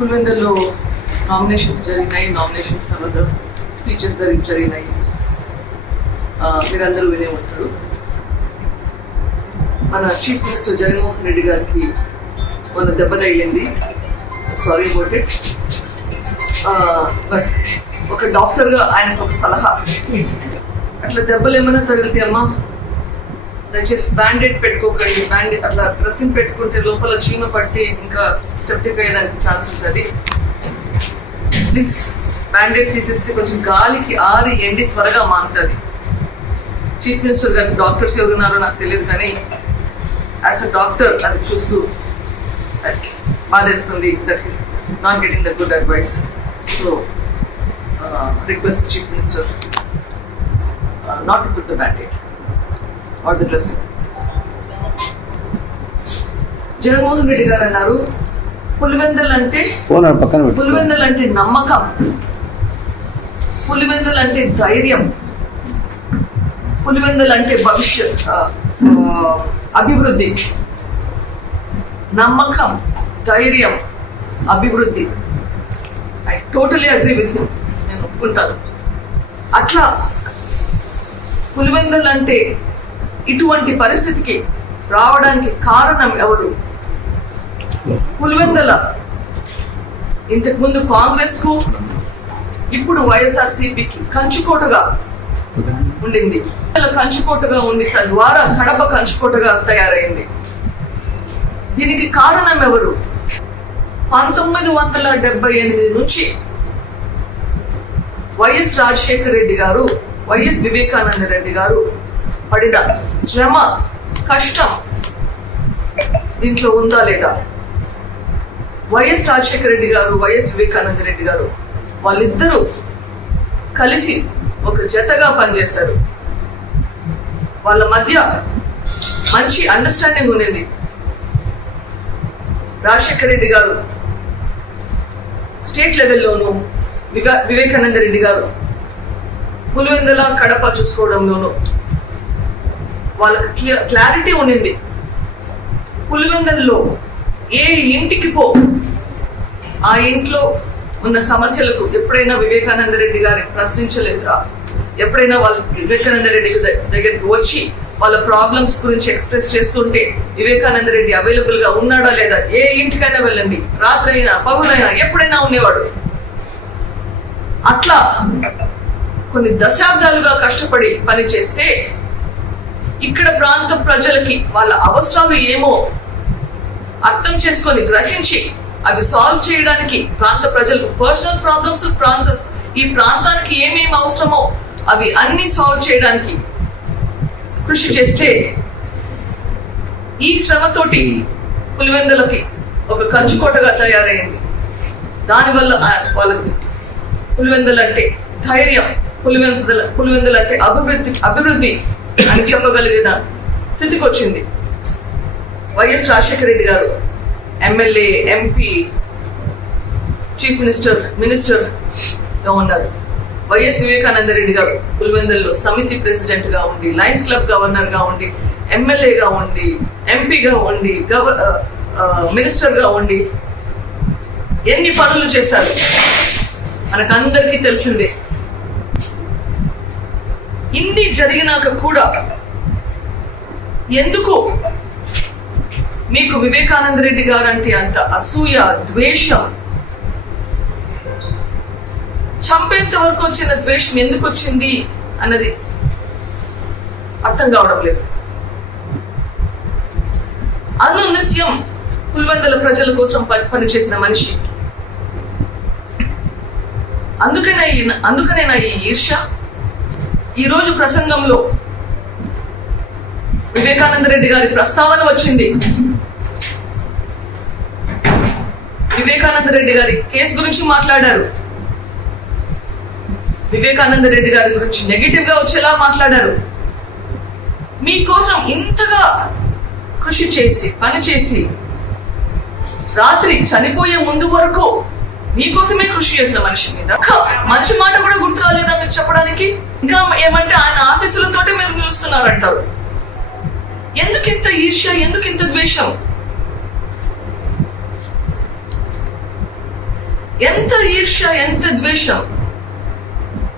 పులివెందుల్లో నామినేషన్స్ జరిగినాయి. నామినేషన్స్ తర్వాత స్పీచెస్ జరిగి జరిగినాయి. మీరందరూ వినే ఉంటారు. మన చీఫ్ మినిస్టర్ జగన్మోహన్ రెడ్డి గారికి మన దెబ్బ తగిలింది. సారీ అబౌట్ ఇట్ బట్ ఒక డాక్టర్గా ఆయనకు ఒక సలహా. అట్లా దెబ్బలు ఏమైనా తగిలితే అమ్మా దయచేసి బ్యాండేడ్ పెట్టుకోకండి. బ్యాండేడ్ అట్లా డ్రెస్సింగ్ పెట్టుకుంటే లోపల చీమ పట్టి ఇంకా సెప్టిక్ అయ్యేదానికి ఛాన్స్ ఉంటుంది. ప్లీజ్ బ్యాండేడ్ తీసేస్తే కొంచెం గాలికి ఆరి ఎండి త్వరగా మారుతుంది. చీఫ్ మినిస్టర్ గారు డాక్టర్స్ ఎవరున్నారో నాకు తెలియదు కానీ యాజ్ అ డాక్టర్ అది చూస్తూ బాధేస్తుంది that is not getting the good advice so request chief minister not to put the bandaid or the dressing Jaganmohan Reddy garu అన్నారు పులివెందల్ అంటే పులివెందల్ అంటే నమ్మకం పులివెందల్ అంటే ధైర్యం పులివెందల్ అంటే భవిష్యత్ అభివృద్ధి. నమ్మకం ధైర్యం అభివృద్ధి. I totally agree with him నేను ఒప్పుకుంటాను. అట్లా పులివెందల్ అంటే ఇటువంటి పరిస్థితికి రావడానికి కారణం ఎవరు? పులివెందల. ఇంతకుముందు కాంగ్రెస్కు ఇప్పుడు వైఎస్ఆర్ సిపికి కంచుకోటగా ఉండింది. కంచుకోటగా ఉండి తద్వారా కడప కంచుకోటగా తయారైంది. దీనికి కారణం ఎవరు? పంతొమ్మిది వందల డెబ్బై ఎనిమిది నుంచి వైఎస్ రాజశేఖర రెడ్డి గారు వైఎస్ వివేకానంద రెడ్డి గారు పడిన శ్రమ కష్టం దీంట్లో ఉందా లేదా? వైఎస్ రాజశేఖర రెడ్డి గారు వైఎస్ వివేకానంద రెడ్డి గారు వాళ్ళిద్దరూ కలిసి ఒక జతగా పనిచేశారు. వాళ్ళ మధ్య మంచి అండర్స్టాండింగ్ ఉండింది. రాజశేఖర రెడ్డి గారు స్టేట్ లెవెల్లోనూ వివే వివేకానంద రెడ్డి గారు పులివెందుల కడప చూసుకోవడంలోనూ వాళ్ళకి క్లియర్ క్లారిటీ ఉండింది. పులివెందల్లో ఏ ఇంటికి పో. ఆ ఇంట్లో ఉన్న సమస్యలకు ఎప్పుడైనా వివేకానంద రెడ్డి గారిని ప్రశ్నించలేదా? ఎప్పుడైనా వాళ్ళు వివేకానంద రెడ్డి దగ్గరికి వచ్చి వాళ్ళ ప్రాబ్లమ్స్ గురించి ఎక్స్ప్రెస్ చేస్తుంటే వివేకానంద రెడ్డి అవైలబుల్గా ఉన్నాడా లేదా? ఏ ఇంటికైనా వెళ్ళండి. రాత్రి అయినా పగులైనా ఎప్పుడైనా ఉండేవాడు. అట్లా కొన్ని దశాబ్దాలుగా కష్టపడి పని చేస్తే ఇక్కడ ప్రాంత ప్రజలకి వాళ్ళ అవసరాలు ఏమో అర్థం చేసుకొని గ్రహించి అవి సాల్వ్ చేయడానికి ప్రాంత ప్రజలకు పర్సనల్ ప్రాబ్లమ్స్ ప్రాంత ఈ ప్రాంతానికి ఏమేమి అవసరమో అవి అన్ని సాల్వ్ చేయడానికి కృషి చేస్తే ఈ శ్రమతోటి పులివెందులకి ఒక కంచుకోటగా తయారైంది. దానివల్ల వాళ్ళకి పులివెందులంటే ధైర్యం పులివెందుల పులివెందులంటే అభివృద్ధి అభివృద్ధి అని చెప్పగలిగిన స్థితికి వచ్చింది వైఎస్ రాజశేఖర రెడ్డి గారు ఎమ్మెల్యే ఎంపీ చీఫ్ మినిస్టర్ మినిస్టర్గా ఉన్నారు. వైఎస్ వివేకానంద రెడ్డి గారు పులివెందుల్లో సమితి ప్రెసిడెంట్గా ఉండి లయన్స్ క్లబ్ గవర్నర్గా ఉండి ఎమ్మెల్యేగా ఉండి ఎంపీగా ఉండి గవ మినిస్టర్గా ఉండి ఎన్ని పనులు చేశారు? మనకందరికీ తెలిసిందే. ఇన్ని జరిగినాక కూడా ఎందుకు మీకు వివేకానంద రెడ్డి గారంటే అంత అసూయ ద్వేషం? చంపేంత వరకు వచ్చిన ద్వేషం ఎందుకు వచ్చింది అన్నది అర్థం కావడం లేదు. అను నిత్యం పుల్వందల ప్రజల కోసం పనిచేసిన మనిషి. అందుకనే అందుకనే నా ఈ ఈర్ష్య? ఈరోజు ప్రసంగంలో వివేకానంద రెడ్డి గారి ప్రస్తావన వచ్చింది. వివేకానంద రెడ్డి గారి కేసు గురించి మాట్లాడారు. వివేకానంద రెడ్డి గారి గురించి నెగిటివ్గా వచ్చేలా మాట్లాడారు. మీకోసం ఇంతగా కృషి చేసి పని చేసి రాత్రి చనిపోయే ముందు వరకు మీకోసమే కృషి చేసిన మనిషి మీద. ఒక్క మంచి మాట కూడా గుర్తు రాలేదా మీరు చెప్పడానికి? ఇంకా ఏమంటే ఆయన ఆశీస్సులతోటే మీరు నిలుస్తున్నారంటారు. ఎందుకు ఇంత ఈర్ష్య ఎందుకు ఇంత ద్వేషం? ఎంత ఈర్ష్య ఎంత ద్వేషం?